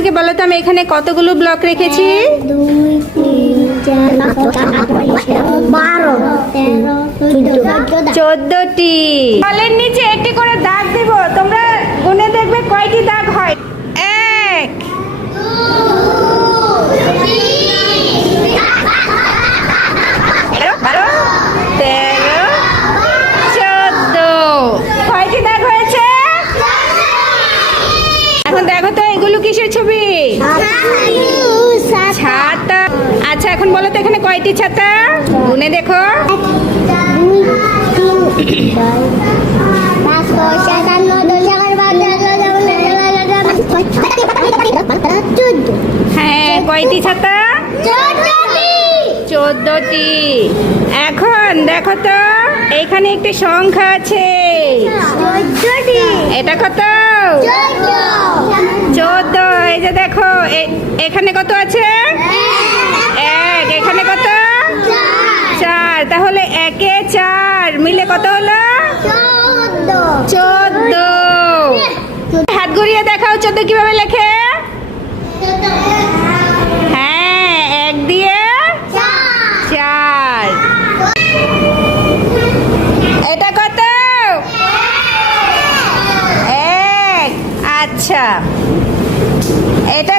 আমাকে বলো তো আমি এখানে কতগুলো ব্লক রেখেছি? 1 2 3 4 5 6 7 8 9 10 11 12 14টি। বলের নিচে একটি করে দাগ দিব, তোমরা গুনে দেখবে কয়টি দাগ হয়। 1 12 13 14 কয়টি দাগ হয়েছে? এখন দেখো তো এগুলো কিসের ছবি? ছাতা। আচ্ছা এখন বলো তো এখানে কয়টি ছাতা? গুনে দেখো। 14 হ্যাঁ কয়টি ছাতা? 14টি। এখন দেখো তো এখানে একটি সংখ্যা আছে, এটা কত? 14। এই যে দেখো এখানে কত আছে? 1। এখানে কত? 4। তাহলে 1 এ 4 মিলে কত হলো? 14। হাত ঘুরিয়ে দেখাও 14 কিভাবে লেখে? হ্যাঁ 1 দিয়ে 4। এটা কত? 1। আচ্ছা এটা